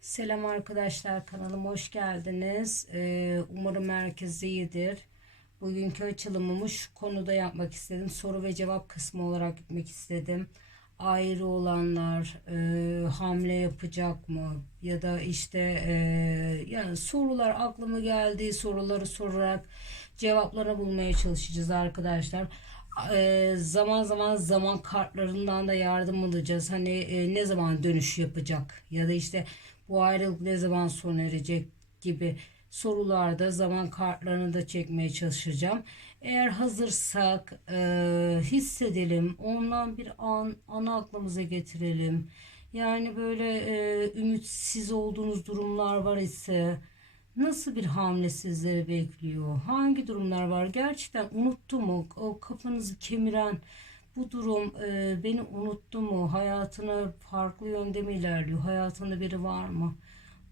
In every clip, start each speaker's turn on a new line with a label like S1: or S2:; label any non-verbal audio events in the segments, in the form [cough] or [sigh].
S1: Selam arkadaşlar kanalıma hoş geldiniz. Ee, umarım herkes iyidir. Bugünkü açılımımı şu konuda yapmak istedim. Soru ve cevap kısmı olarak gitmek istedim. Ayrı olanlar e, hamle yapacak mı? Ya da işte e, yani sorular aklıma geldiği soruları sorarak cevapları bulmaya çalışacağız arkadaşlar. E, zaman zaman zaman kartlarından da yardım alacağız. Hani e, ne zaman dönüş yapacak ya da işte bu ayrılık ne zaman sona erecek gibi sorularda zaman kartlarını da çekmeye çalışacağım. Eğer hazırsak e, hissedelim, ondan bir an ana aklımıza getirelim. Yani böyle e, ümitsiz olduğunuz durumlar var ise nasıl bir hamle sizleri bekliyor? Hangi durumlar var? Gerçekten unuttu mu? O kafanızı kemiren bu durum e, beni unuttu mu? Hayatına farklı yönde mi ilerliyor? Hayatında biri var mı?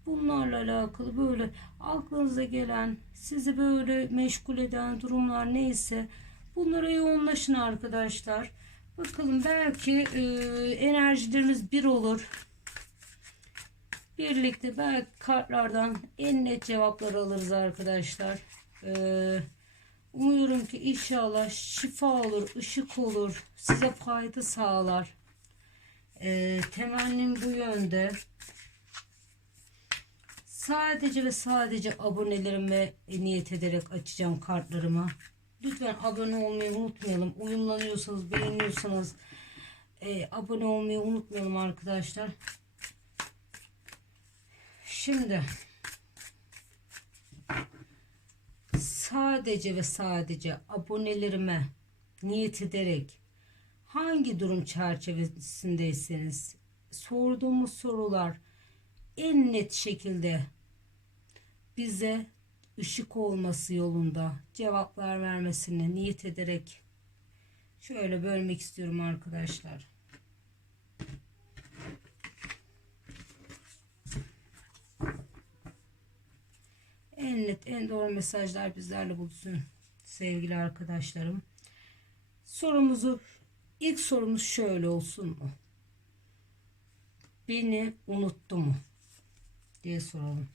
S1: Bunlarla alakalı böyle aklınıza gelen, sizi böyle meşgul eden durumlar neyse bunlara yoğunlaşın arkadaşlar. Bakalım belki e, enerjilerimiz bir olur. Birlikte belki kartlardan en net cevaplar alırız arkadaşlar. Eee Umuyorum ki inşallah şifa olur, ışık olur, size fayda sağlar. Ee, temennim bu yönde. Sadece ve sadece abonelerime niyet ederek açacağım kartlarımı. Lütfen abone olmayı unutmayalım. Uyumlanıyorsanız, beğeniyorsanız e, abone olmayı unutmayalım arkadaşlar. Şimdi sadece ve sadece abonelerime niyet ederek hangi durum çerçevesindeyseniz sorduğumuz sorular en net şekilde bize ışık olması yolunda cevaplar vermesini niyet ederek şöyle bölmek istiyorum arkadaşlar. En net, en doğru mesajlar bizlerle bulsun sevgili arkadaşlarım. Sorumuzu, ilk sorumuz şöyle olsun mu? Beni unuttu mu? diye soralım.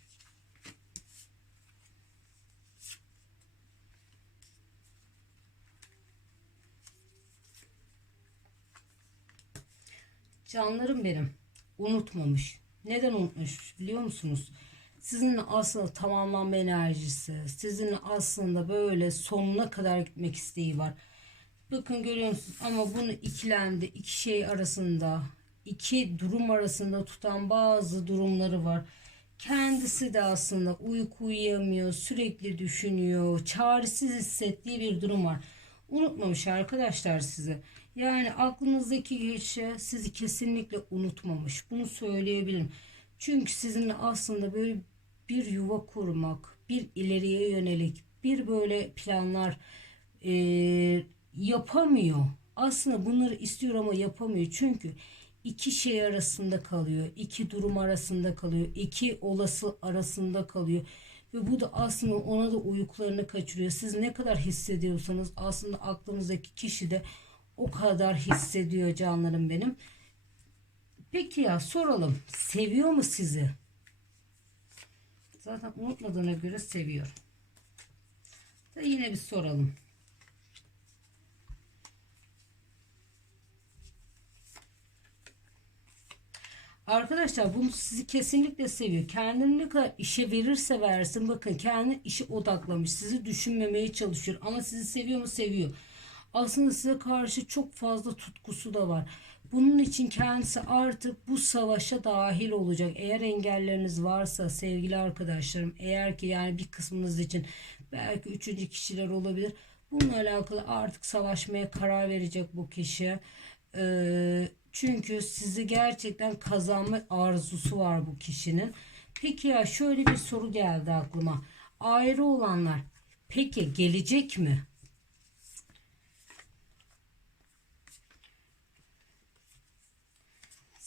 S1: Canlarım benim. Unutmamış. Neden unutmuş biliyor musunuz? Sizin aslında tamamlanma enerjisi, sizin aslında böyle sonuna kadar gitmek isteği var. Bakın görüyor musunuz? Ama bunu ikilendi, iki şey arasında, iki durum arasında tutan bazı durumları var. Kendisi de aslında uyku uyuyamıyor, sürekli düşünüyor, çaresiz hissettiği bir durum var. Unutmamış arkadaşlar sizi. Yani aklınızdaki kişi sizi kesinlikle unutmamış. Bunu söyleyebilirim. Çünkü sizinle aslında böyle bir yuva kurmak, bir ileriye yönelik, bir böyle planlar e, yapamıyor. Aslında bunları istiyor ama yapamıyor. Çünkü iki şey arasında kalıyor, iki durum arasında kalıyor, iki olası arasında kalıyor. Ve bu da aslında ona da uykularını kaçırıyor. Siz ne kadar hissediyorsanız aslında aklınızdaki kişi de o kadar hissediyor canlarım benim. Peki ya soralım. Seviyor mu sizi? Zaten unutmadığına göre seviyor. Da yine bir soralım. Arkadaşlar bunu sizi kesinlikle seviyor. Kendini ne kadar işe verirse versin bakın kendi işe odaklamış. Sizi düşünmemeye çalışıyor ama sizi seviyor mu? Seviyor. Aslında size karşı çok fazla tutkusu da var. Bunun için kendisi artık bu savaşa dahil olacak. Eğer engelleriniz varsa sevgili arkadaşlarım eğer ki yani bir kısmınız için belki üçüncü kişiler olabilir. Bununla alakalı artık savaşmaya karar verecek bu kişi. Ee, çünkü sizi gerçekten kazanma arzusu var bu kişinin. Peki ya şöyle bir soru geldi aklıma. Ayrı olanlar peki gelecek mi?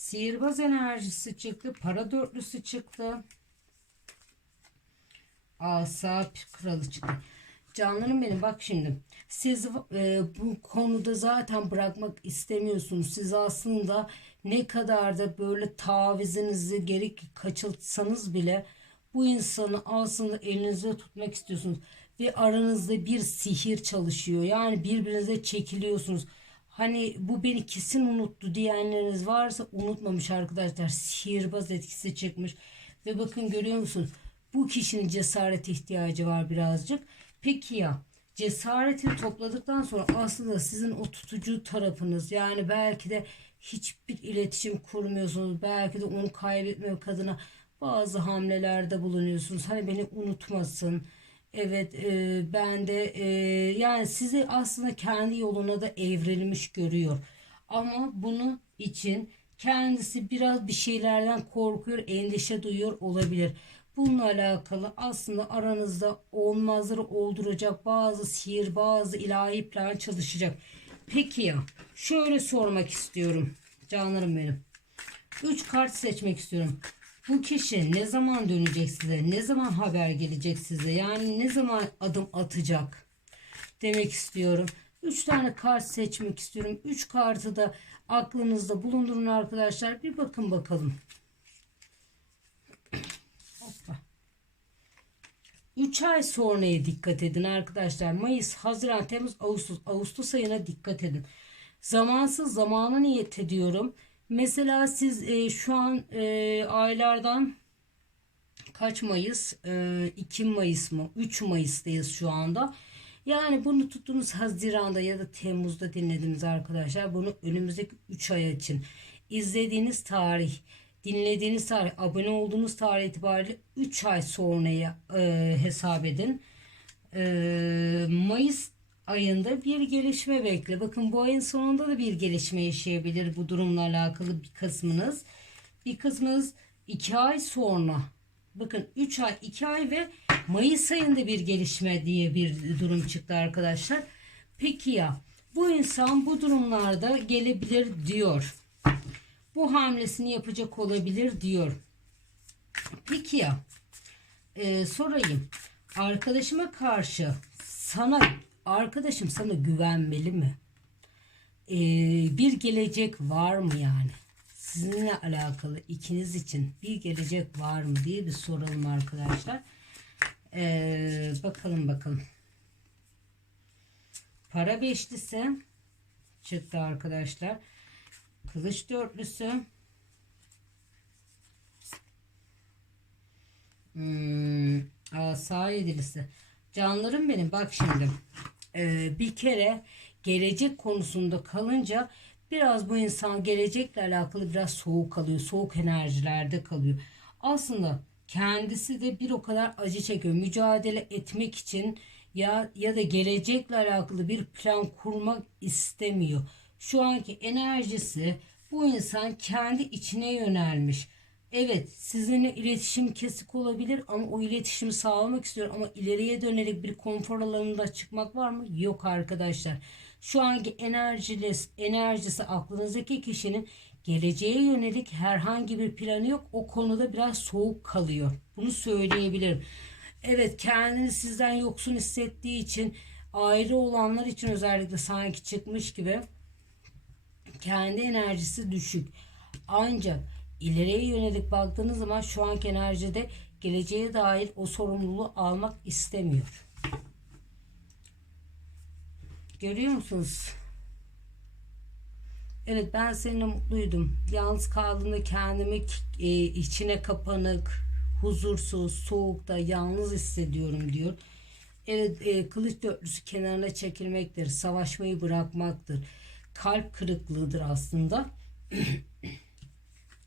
S1: Sihirbaz enerjisi çıktı. Para dörtlüsü çıktı. Asa kralı çıktı. Canlarım benim bak şimdi. Siz e, bu konuda zaten bırakmak istemiyorsunuz. Siz aslında ne kadar da böyle tavizinizi geri kaçıltsanız bile bu insanı aslında elinizde tutmak istiyorsunuz ve aranızda bir sihir çalışıyor. Yani birbirinize çekiliyorsunuz. Hani bu beni kesin unuttu diyenleriniz varsa unutmamış arkadaşlar. Sihirbaz etkisi çıkmış. Ve bakın görüyor musunuz? Bu kişinin cesaret ihtiyacı var birazcık. Peki ya cesaretini topladıktan sonra aslında sizin o tutucu tarafınız yani belki de hiçbir iletişim kurmuyorsunuz. Belki de onu kaybetmemek adına bazı hamlelerde bulunuyorsunuz. Hani beni unutmasın. Evet e, ben de e, yani sizi aslında kendi yoluna da evrilmiş görüyor. Ama bunu için kendisi biraz bir şeylerden korkuyor, endişe duyuyor olabilir. Bununla alakalı aslında aranızda olmazları olduracak bazı sihir, bazı ilahi plan çalışacak. Peki ya şöyle sormak istiyorum canlarım benim. 3 kart seçmek istiyorum. Bu kişi ne zaman dönecek size? Ne zaman haber gelecek size? Yani ne zaman adım atacak? Demek istiyorum. 3 tane kart seçmek istiyorum. 3 kartı da aklınızda bulundurun arkadaşlar. Bir bakın bakalım. Hoppa. 3 ay sonraya dikkat edin arkadaşlar. Mayıs, Haziran, Temmuz, Ağustos. Ağustos ayına dikkat edin. Zamansız zamana niyet ediyorum. Mesela siz e, şu an e, aylardan kaç Mayıs? E, 2 Mayıs mı? 3 Mayıs'tayız şu anda. Yani bunu tuttuğunuz Haziran'da ya da Temmuz'da dinlediniz arkadaşlar. Bunu önümüzdeki 3 ay için izlediğiniz tarih, dinlediğiniz tarih, abone olduğunuz tarih itibariyle 3 ay sonraya e, hesap edin. E, Mayıs ayında bir gelişme bekle. Bakın bu ayın sonunda da bir gelişme yaşayabilir bu durumla alakalı bir kısmınız. Bir kısmınız 2 ay sonra. Bakın 3 ay, 2 ay ve Mayıs ayında bir gelişme diye bir durum çıktı arkadaşlar. Peki ya bu insan bu durumlarda gelebilir diyor. Bu hamlesini yapacak olabilir diyor. Peki ya e, sorayım. Arkadaşıma karşı sana arkadaşım sana güvenmeli mi? Ee, bir gelecek var mı yani? Sizinle alakalı ikiniz için bir gelecek var mı diye bir soralım arkadaşlar. Ee, bakalım bakalım. Para beşlisi çıktı arkadaşlar. Kılıç dörtlüsü. Hmm, asa yedilisi. Canlarım benim bak şimdi. Ee, bir kere gelecek konusunda kalınca biraz bu insan gelecekle alakalı biraz soğuk kalıyor. Soğuk enerjilerde kalıyor. Aslında kendisi de bir o kadar acı çekiyor. Mücadele etmek için ya ya da gelecekle alakalı bir plan kurmak istemiyor. Şu anki enerjisi bu insan kendi içine yönelmiş. Evet sizinle iletişim kesik olabilir ama o iletişimi sağlamak istiyor ama ileriye dönerek bir konfor alanında çıkmak var mı? Yok arkadaşlar. Şu anki enerjisi, enerjisi aklınızdaki kişinin geleceğe yönelik herhangi bir planı yok. O konuda biraz soğuk kalıyor. Bunu söyleyebilirim. Evet kendini sizden yoksun hissettiği için ayrı olanlar için özellikle sanki çıkmış gibi kendi enerjisi düşük. Ancak ileriye yönelik baktığınız zaman şu anki enerjide geleceğe dair o sorumluluğu almak istemiyor. Görüyor musunuz? Evet ben seninle mutluydum. Yalnız kaldığımda kendimi e, içine kapanık, huzursuz, soğukta, yalnız hissediyorum diyor. Evet e, kılıç dörtlüsü kenarına çekilmektir. Savaşmayı bırakmaktır. Kalp kırıklığıdır aslında. [clears throat]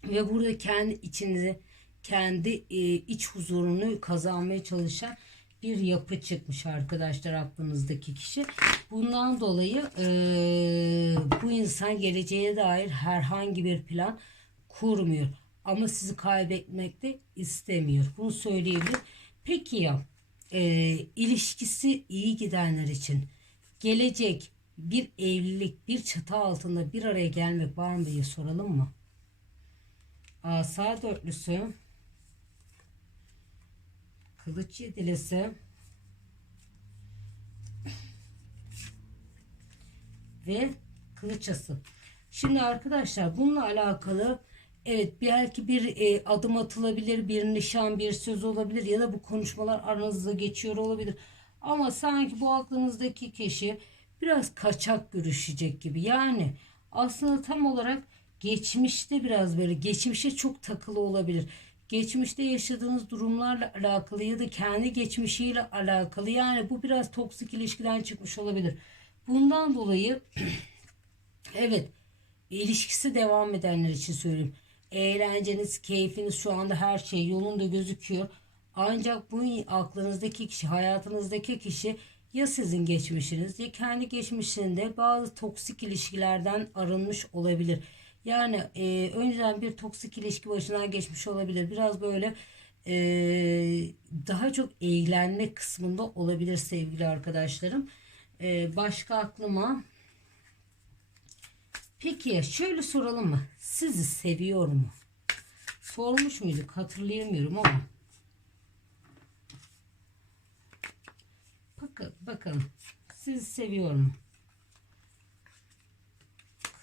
S1: Ve burada kendi içinizi, kendi e, iç huzurunu kazanmaya çalışan bir yapı çıkmış arkadaşlar aklınızdaki kişi. Bundan dolayı e, bu insan geleceğe dair herhangi bir plan kurmuyor. Ama sizi kaybetmek de istemiyor. Bunu söyleyebilir. Peki ya e, ilişkisi iyi gidenler için gelecek bir evlilik bir çatı altında bir araya gelmek var mı diye soralım mı? Asa dörtlüsü kılıç yedilisi ve kılıç ası. Şimdi arkadaşlar bununla alakalı evet belki bir e, adım atılabilir, bir nişan, bir söz olabilir ya da bu konuşmalar aranızda geçiyor olabilir. Ama sanki bu aklınızdaki kişi biraz kaçak görüşecek gibi. Yani aslında tam olarak geçmişte biraz böyle geçmişe çok takılı olabilir. Geçmişte yaşadığınız durumlarla alakalı ya da kendi geçmişiyle alakalı yani bu biraz toksik ilişkiden çıkmış olabilir. Bundan dolayı [clears throat] evet ilişkisi devam edenler için söyleyeyim. Eğlenceniz, keyfiniz şu anda her şey yolunda gözüküyor. Ancak bu aklınızdaki kişi, hayatınızdaki kişi ya sizin geçmişiniz ya kendi geçmişinde bazı toksik ilişkilerden arınmış olabilir. Yani e, önceden bir toksik ilişki başından geçmiş olabilir. Biraz böyle e, daha çok eğlenme kısmında olabilir sevgili arkadaşlarım. E, başka aklıma Peki şöyle soralım mı? Sizi seviyor mu? Sormuş muyduk? Hatırlayamıyorum ama. Bakın, bakalım. Sizi seviyor mu?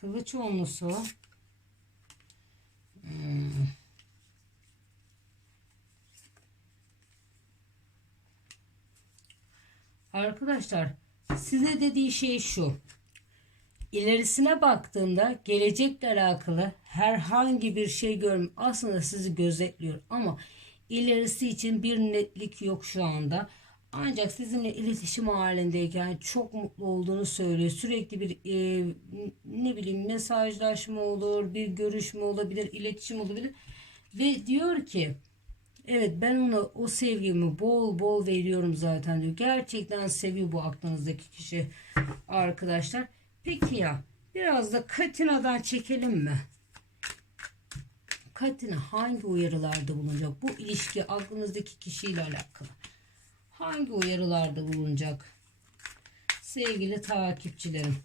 S1: Kılıç onlusu. Hmm. Arkadaşlar size dediği şey şu. İlerisine baktığımda gelecekle alakalı herhangi bir şey görmüyorum. Aslında sizi gözetliyor ama ilerisi için bir netlik yok şu anda. Ancak sizinle iletişim halindeyken çok mutlu olduğunu söylüyor. Sürekli bir e, ne bileyim mesajlaşma olur, bir görüşme olabilir, iletişim olabilir. Ve diyor ki evet ben ona o sevgimi bol bol veriyorum zaten diyor. Gerçekten seviyor bu aklınızdaki kişi arkadaşlar. Peki ya biraz da Katina'dan çekelim mi? Katina hangi uyarılarda bulunacak? Bu ilişki aklınızdaki kişiyle alakalı. Hangi uyarılarda bulunacak? Sevgili takipçilerim.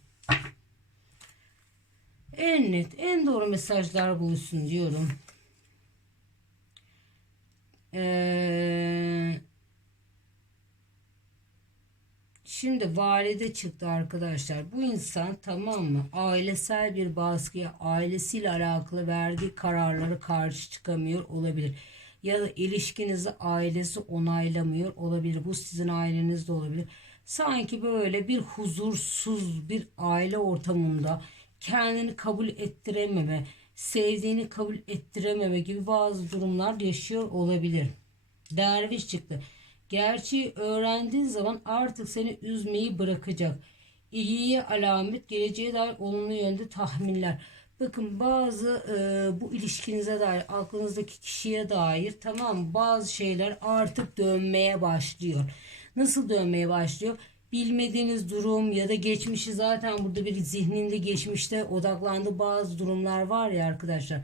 S1: En net, en doğru mesajlar bulsun diyorum. Eee Şimdi valide çıktı arkadaşlar. Bu insan tamam mı? Ailesel bir baskıya, ailesiyle alakalı verdiği kararları karşı çıkamıyor olabilir. Ya da ilişkinizi ailesi onaylamıyor olabilir. Bu sizin aileniz de olabilir. Sanki böyle bir huzursuz bir aile ortamında kendini kabul ettirememe, sevdiğini kabul ettirememe gibi bazı durumlar yaşıyor olabilir. Derviş çıktı. Gerçeği öğrendiğin zaman artık seni üzmeyi bırakacak. İyiye alamet, geleceğe dair olumlu yönde tahminler. Bakın bazı e, bu ilişkinize dair, aklınızdaki kişiye dair tamam bazı şeyler artık dönmeye başlıyor. Nasıl dönmeye başlıyor? Bilmediğiniz durum ya da geçmişi zaten burada bir zihninde geçmişte odaklandığı bazı durumlar var ya arkadaşlar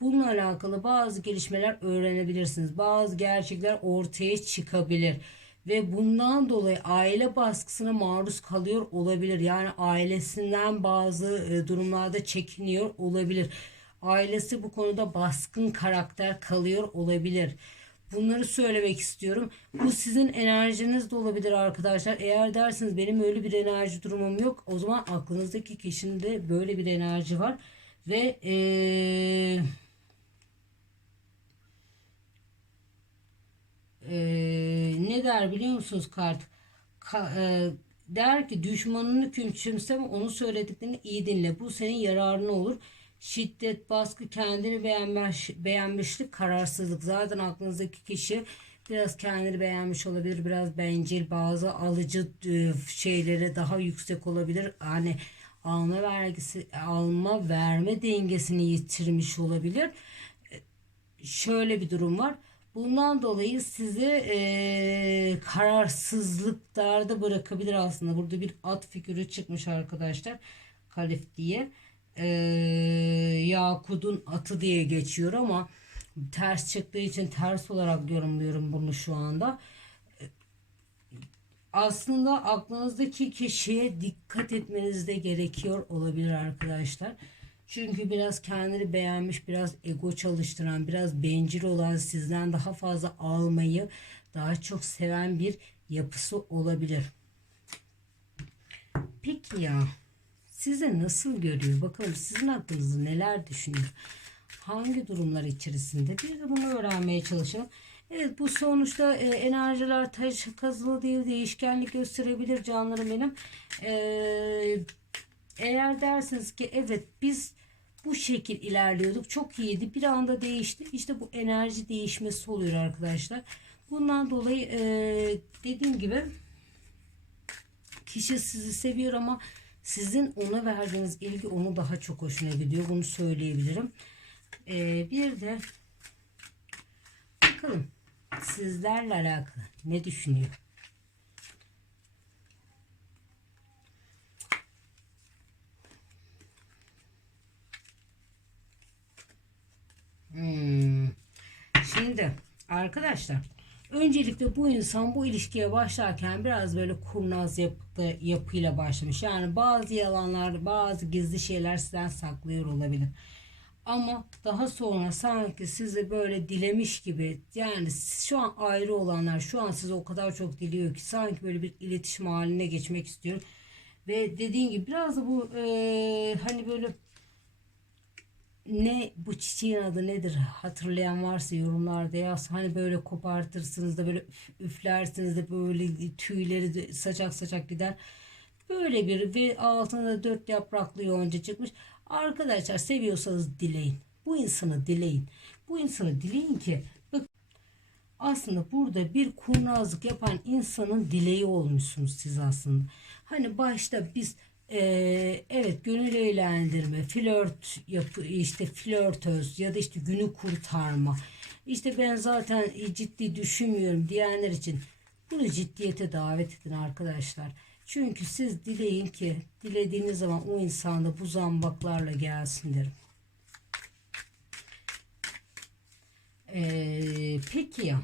S1: Bununla alakalı bazı gelişmeler öğrenebilirsiniz. Bazı gerçekler ortaya çıkabilir. Ve bundan dolayı aile baskısına maruz kalıyor olabilir. Yani ailesinden bazı e, durumlarda çekiniyor olabilir. Ailesi bu konuda baskın karakter kalıyor olabilir. Bunları söylemek istiyorum. Bu sizin enerjiniz de olabilir arkadaşlar. Eğer dersiniz benim öyle bir enerji durumum yok. O zaman aklınızdaki kişinin de böyle bir enerji var. Ve eee e, ne der biliyor musunuz kart? Ka, e, der ki düşmanını küçümseme onu söylediklerini iyi dinle. Bu senin yararına olur. Şiddet, baskı, kendini beğenmiş, beğenmişlik, kararsızlık. Zaten aklınızdaki kişi biraz kendini beğenmiş olabilir. Biraz bencil, bazı alıcı e, şeylere daha yüksek olabilir. Hani alma vergisi, alma verme dengesini yitirmiş olabilir. E, şöyle bir durum var Bundan dolayı sizi e, kararsızlıklarda bırakabilir aslında. Burada bir at figürü çıkmış arkadaşlar. Kalif diye. E, Yakut'un atı diye geçiyor ama ters çıktığı için ters olarak yorumluyorum bunu şu anda. Aslında aklınızdaki kişiye dikkat etmeniz de gerekiyor olabilir arkadaşlar. Çünkü biraz kendini beğenmiş, biraz ego çalıştıran, biraz bencil olan sizden daha fazla almayı daha çok seven bir yapısı olabilir. Peki ya sizi nasıl görüyor? Bakalım sizin hakkınızda neler düşünüyor? Hangi durumlar içerisinde? Bir de bunu öğrenmeye çalışalım. Evet bu sonuçta e, enerjiler taş kazılı değil değişkenlik gösterebilir canlarım benim. E, eğer dersiniz ki evet biz bu şekil ilerliyorduk çok iyiydi bir anda değişti işte bu enerji değişmesi oluyor arkadaşlar. Bundan dolayı e, dediğim gibi kişi sizi seviyor ama sizin ona verdiğiniz ilgi onu daha çok hoşuna gidiyor. Bunu söyleyebilirim. E, bir de bakalım sizlerle alakalı ne düşünüyor? Hmm. Şimdi arkadaşlar öncelikle bu insan bu ilişkiye başlarken biraz böyle kurnaz yapı, yapıyla başlamış. Yani bazı yalanlar bazı gizli şeyler sizden saklıyor olabilir. Ama daha sonra sanki sizi böyle dilemiş gibi yani şu an ayrı olanlar şu an sizi o kadar çok diliyor ki sanki böyle bir iletişim haline geçmek istiyor. Ve dediğim gibi biraz da bu e, hani böyle ne bu çiçeğin adı nedir hatırlayan varsa yorumlarda yaz. Hani böyle kopartırsınız da böyle üf- üflersiniz de böyle tüyleri saçak saçak gider. Böyle bir ve altında dört yapraklı yonca çıkmış. Arkadaşlar seviyorsanız dileyin. Bu insanı dileyin. Bu insanı dileyin ki bak aslında burada bir kurnazlık yapan insanın dileği olmuşsunuz siz aslında. Hani başta biz ee, evet gönül eğlendirme, flört yapı işte flörtöz ya da işte günü kurtarma. İşte ben zaten ciddi düşünmüyorum diyenler için bunu ciddiyete davet edin arkadaşlar. Çünkü siz dileyin ki dilediğiniz zaman o insan da bu zambaklarla gelsin derim. Ee, peki ya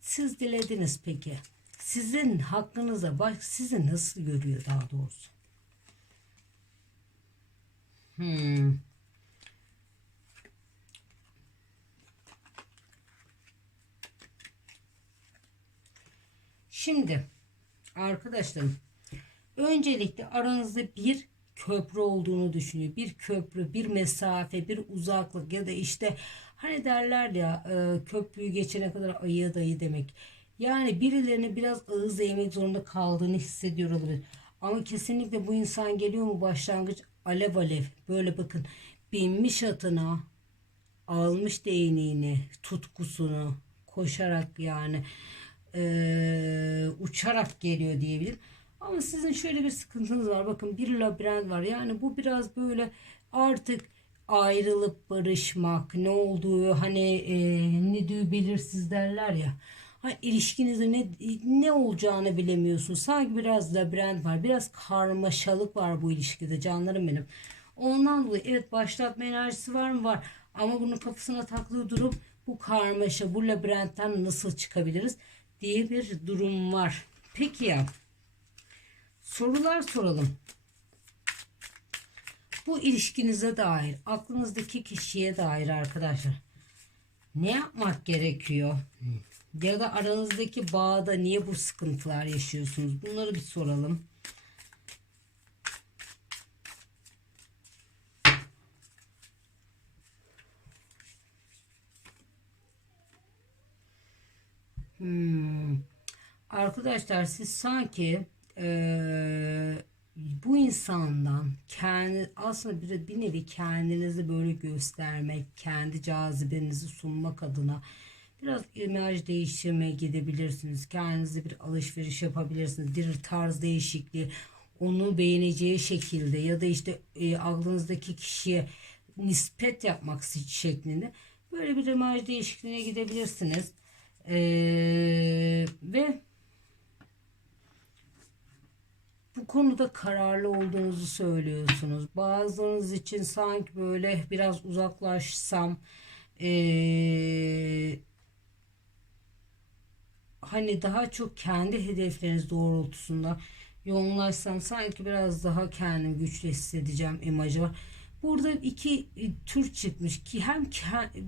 S1: siz dilediniz peki sizin hakkınıza bak sizi nasıl görüyor daha doğrusu. Hmm. Şimdi arkadaşlarım öncelikle aranızda bir köprü olduğunu düşünüyor. Bir köprü, bir mesafe, bir uzaklık ya da işte hani derler ya e, köprüyü geçene kadar ayıya dayı demek. Yani birilerine biraz ağız eğmek zorunda kaldığını hissediyor olabilir. Ama kesinlikle bu insan geliyor mu başlangıç alev alev böyle bakın binmiş atına almış değneğini tutkusunu koşarak yani e, uçarak geliyor diyebilirim. Ama sizin şöyle bir sıkıntınız var. Bakın bir labirent var. Yani bu biraz böyle artık ayrılıp barışmak ne olduğu hani e, ne diyor belirsiz derler ya. Ha, ilişkinizde ne ne olacağını bilemiyorsun. Sanki biraz labirent var. Biraz karmaşalık var bu ilişkide canlarım benim. Ondan dolayı evet başlatma enerjisi var mı? Var. Ama bunun kafasına taktığı durum bu karmaşa, bu labirentten nasıl çıkabiliriz diye bir durum var. Peki ya sorular soralım. Bu ilişkinize dair, aklınızdaki kişiye dair arkadaşlar. Ne yapmak gerekiyor? Ya da aranızdaki bağda niye bu sıkıntılar yaşıyorsunuz? Bunları bir soralım. Hmm. Arkadaşlar siz sanki ee, bu insandan kendi aslında bir, bir nevi kendinizi böyle göstermek, kendi cazibenizi sunmak adına biraz imaj değiştirmeye gidebilirsiniz. Kendinize bir alışveriş yapabilirsiniz. Bir tarz değişikliği onu beğeneceği şekilde ya da işte e, aklınızdaki kişiye nispet yapmak şeklinde böyle bir imaj değişikliğine gidebilirsiniz. Ee, ve bu konuda kararlı olduğunuzu söylüyorsunuz. Bazılarınız için sanki böyle biraz uzaklaşsam ee, hani daha çok kendi hedefleriniz doğrultusunda yoğunlaşsam sanki biraz daha kendim güçlü hissedeceğim imajı var. Burada iki e, tür çıkmış ki hem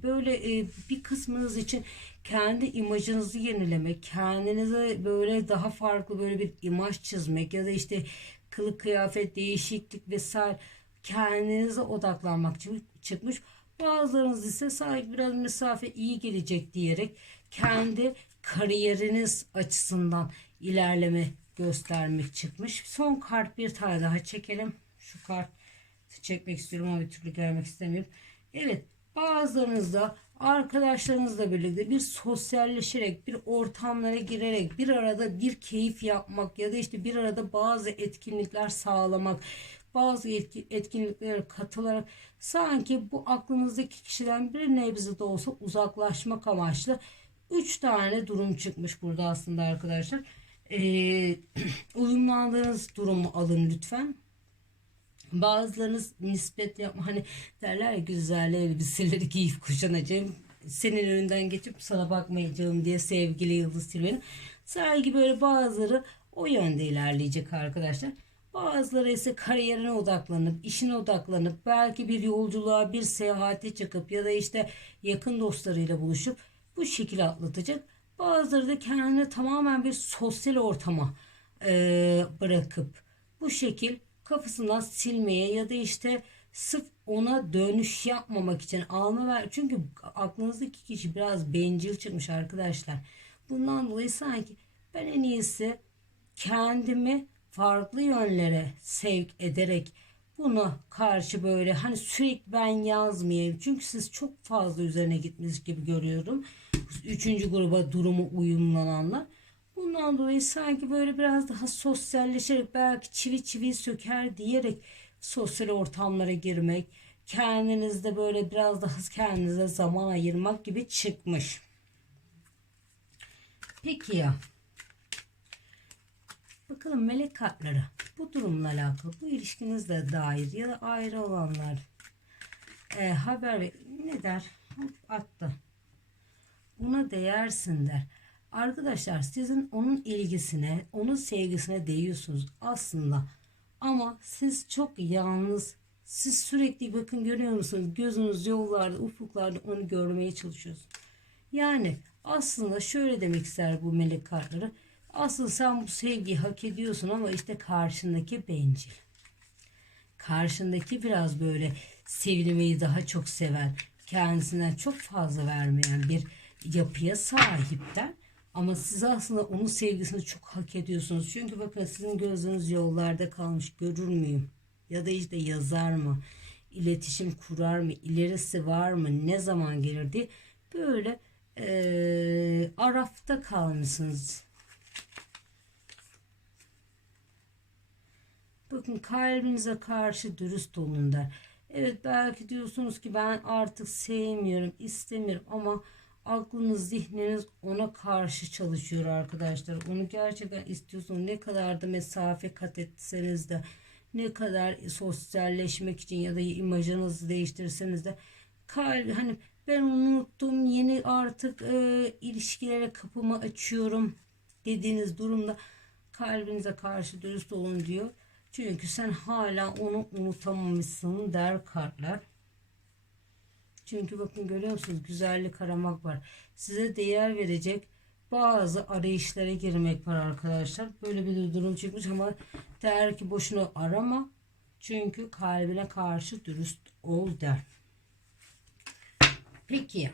S1: böyle e, bir kısmınız için kendi imajınızı yenilemek, kendinize böyle daha farklı böyle bir imaj çizmek ya da işte kılık kıyafet değişiklik vesaire kendinize odaklanmak için çıkmış. Bazılarınız ise sanki biraz mesafe iyi gelecek diyerek kendi kariyeriniz açısından ilerleme göstermek çıkmış. Son kart bir tane daha çekelim. Şu kart çekmek istiyorum ama bir türlü gelmek istemiyorum. Evet bazılarınız da arkadaşlarınızla birlikte bir sosyalleşerek bir ortamlara girerek bir arada bir keyif yapmak ya da işte bir arada bazı etkinlikler sağlamak bazı etki, etkinliklere katılarak sanki bu aklınızdaki kişiden bir nebze de olsa uzaklaşmak amaçlı 3 tane durum çıkmış burada aslında arkadaşlar. Ee, [clears throat] uyumlandığınız durumu alın lütfen. Bazılarınız nispet yapma hani derler ya güzel elbiseleri giyip kuşanacağım. Senin önünden geçip sana bakmayacağım diye sevgili Yıldız Tilbe'nin. Sanki böyle bazıları o yönde ilerleyecek arkadaşlar. Bazıları ise kariyerine odaklanıp, işine odaklanıp, belki bir yolculuğa, bir seyahate çıkıp ya da işte yakın dostlarıyla buluşup bu şekilde atlatacak. Bazıları da kendini tamamen bir sosyal ortama e, bırakıp bu şekil kafasından silmeye ya da işte sırf ona dönüş yapmamak için alma ver. Çünkü aklınızdaki kişi biraz bencil çıkmış arkadaşlar. Bundan dolayı sanki ben en iyisi kendimi farklı yönlere sevk ederek buna karşı böyle hani sürekli ben yazmayayım. Çünkü siz çok fazla üzerine gitmiş gibi görüyorum. Üçüncü gruba durumu uyumlananlar. Bundan dolayı sanki böyle biraz daha sosyalleşerek belki çivi çivi söker diyerek sosyal ortamlara girmek, kendinizde böyle biraz daha kendinize zaman ayırmak gibi çıkmış. Peki ya Bakalım melek kartları bu durumla alakalı bu ilişkinizle dair ya da ayrı olanlar e, haber ne der? Attı. Buna değersin der. Arkadaşlar sizin onun ilgisine, onun sevgisine değiyorsunuz aslında. Ama siz çok yalnız. Siz sürekli bakın görüyor musunuz? Gözünüz yollarda, ufuklarda onu görmeye çalışıyorsunuz. Yani aslında şöyle demek ister bu melek kartları. Asıl sen bu sevgiyi hak ediyorsun ama işte karşındaki bencil. Karşındaki biraz böyle sevilmeyi daha çok seven, kendisinden çok fazla vermeyen bir yapıya sahipten. Ama siz aslında onun sevgisini çok hak ediyorsunuz. Çünkü bakın sizin gözünüz yollarda kalmış. Görür müyüm? Ya da işte yazar mı? İletişim kurar mı? İlerisi var mı? Ne zaman gelir diye böyle e, arafta kalmışsınız. Bakın kalbinize karşı dürüst olun der. Evet belki diyorsunuz ki ben artık sevmiyorum, istemiyorum ama aklınız, zihniniz ona karşı çalışıyor arkadaşlar. Onu gerçekten istiyorsunuz. Ne kadar da mesafe kat etseniz de ne kadar sosyalleşmek için ya da imajınızı değiştirseniz de kalbi hani ben unuttum yeni artık e, ilişkilere kapımı açıyorum dediğiniz durumda kalbinize karşı dürüst olun diyor. Çünkü sen hala onu unutamamışsın der kartlar. Çünkü bakın görüyor musunuz güzellik aramak var. Size değer verecek bazı arayışlara girmek var arkadaşlar. Böyle bir durum çıkmış ama der ki boşuna arama. Çünkü kalbine karşı dürüst ol der. Peki.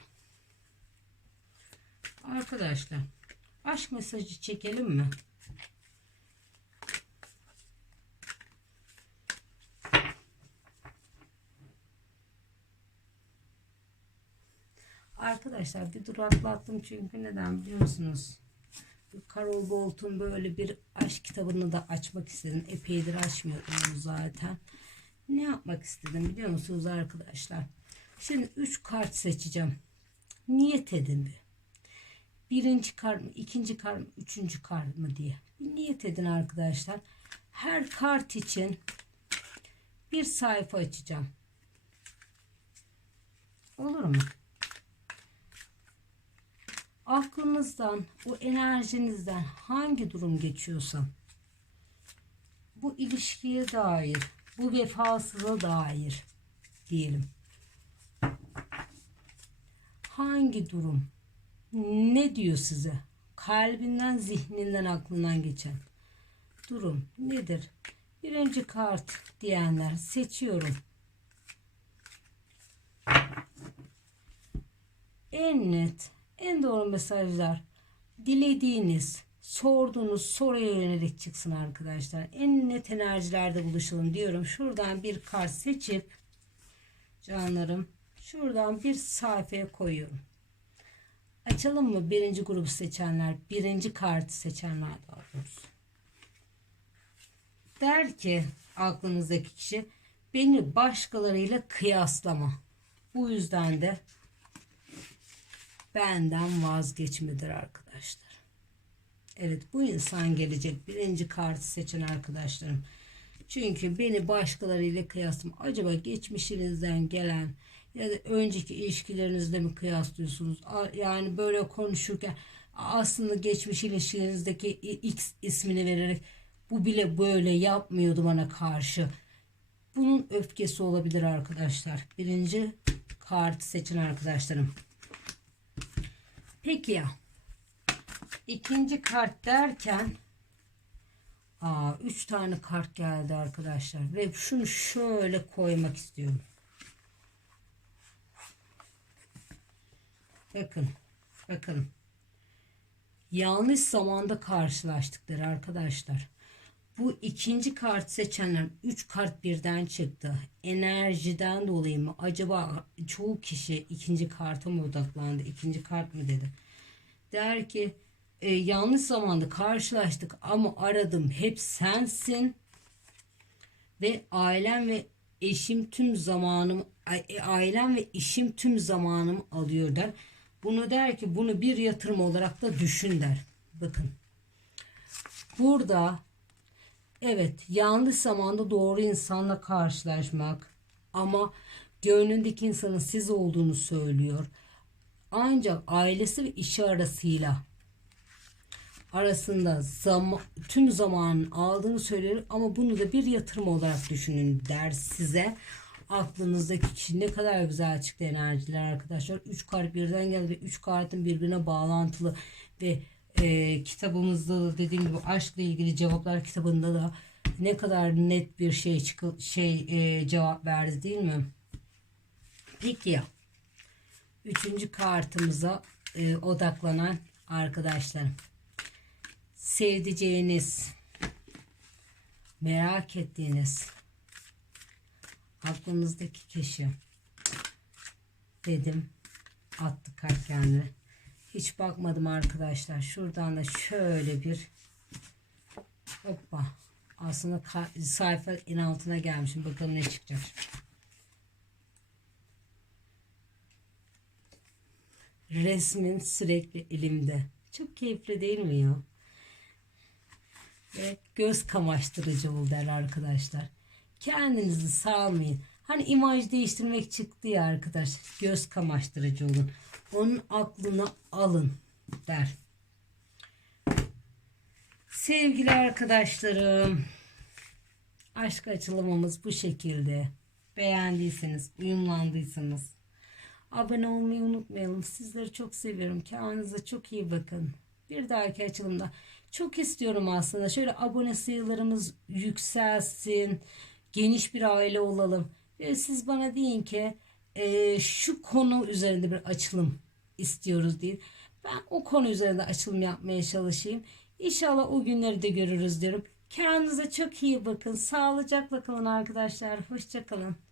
S1: Arkadaşlar aşk mesajı çekelim mi? Arkadaşlar bir duraklattım çünkü neden biliyor musunuz? Carol Bolt'un böyle bir aşk kitabını da açmak istedim. Epeydir açmıyordum zaten. Ne yapmak istedim biliyor musunuz arkadaşlar? Şimdi 3 kart seçeceğim. Niyet edin bir. Birinci kart mı, ikinci kart mı, üçüncü kart mı diye. Bir niyet edin arkadaşlar. Her kart için bir sayfa açacağım. Olur mu? Aklınızdan, o enerjinizden hangi durum geçiyorsa bu ilişkiye dair, bu vefasıza dair diyelim. Hangi durum ne diyor size? Kalbinden, zihninden, aklından geçen durum nedir? Birinci kart diyenler seçiyorum. En net, en doğru mesajlar dilediğiniz, sorduğunuz soruya yönelik çıksın arkadaşlar. En net enerjilerde buluşalım diyorum. Şuradan bir kart seçip canlarım şuradan bir sayfaya koyuyorum. Açalım mı birinci grubu seçenler, birinci kartı seçenler daha doğrusu. Der ki aklınızdaki kişi beni başkalarıyla kıyaslama. Bu yüzden de benden vazgeçmedir arkadaşlar. Evet bu insan gelecek. Birinci kartı seçen arkadaşlarım. Çünkü beni başkalarıyla kıyaslama. Acaba geçmişinizden gelen ya da önceki ilişkilerinizle mi kıyaslıyorsunuz? Yani böyle konuşurken aslında geçmiş ilişkilerinizdeki X ismini vererek bu bile böyle yapmıyordu bana karşı. Bunun öfkesi olabilir arkadaşlar. Birinci kartı seçin arkadaşlarım. Peki ya. İkinci kart derken Aa, üç tane kart geldi arkadaşlar. Ve şunu şöyle koymak istiyorum. Bakın. Bakın. Yanlış zamanda karşılaştıkları arkadaşlar. Bu ikinci kart seçenler 3 kart birden çıktı. Enerjiden dolayı mı? Acaba çoğu kişi ikinci karta mı odaklandı? İkinci kart mı dedi? Der ki e, yanlış zamanda karşılaştık ama aradım hep sensin ve ailem ve eşim tüm zamanım a- ailem ve işim tüm zamanımı alıyor der. Bunu der ki bunu bir yatırım olarak da düşün der. Bakın. Burada evet yanlış zamanda doğru insanla karşılaşmak ama gönlündeki insanın siz olduğunu söylüyor. Ancak ailesi ve işi arasıyla arasında zam tüm zamanın aldığını söylüyor ama bunu da bir yatırım olarak düşünün der size. Aklınızdaki kişi ne kadar güzel çıktı enerjiler arkadaşlar. 3 kart birden geldi ve 3 kartın birbirine bağlantılı ve e, kitabımızda da dediğim gibi aşkla ilgili cevaplar kitabında da ne kadar net bir şey çıkı şey e, cevap verdi değil mi? Peki ya üçüncü kartımıza e, odaklanan arkadaşlarım sevdiceğiniz, merak ettiğiniz, aklınızdaki kişi dedim attı kart kendine. Hiç bakmadım arkadaşlar. Şuradan da şöyle bir hoppa aslında sayfa en altına gelmişim. Bakalım ne çıkacak. Resmin sürekli elimde. Çok keyifli değil mi ya? ve göz kamaştırıcı ol der arkadaşlar. Kendinizi salmayın. Hani imaj değiştirmek çıktı ya arkadaş. Göz kamaştırıcı olun. Onun aklını alın der. Sevgili arkadaşlarım. Aşk açılımımız bu şekilde. Beğendiyseniz, uyumlandıysanız abone olmayı unutmayalım. Sizleri çok seviyorum. Kendinize çok iyi bakın. Bir dahaki açılımda çok istiyorum aslında. Şöyle abone sayılarımız yükselsin. Geniş bir aile olalım. Ve siz bana deyin ki e, şu konu üzerinde bir açılım istiyoruz deyin. Ben o konu üzerinde açılım yapmaya çalışayım. İnşallah o günleri de görürüz diyorum. Kendinize çok iyi bakın. Sağlıcakla kalın arkadaşlar. Hoşçakalın.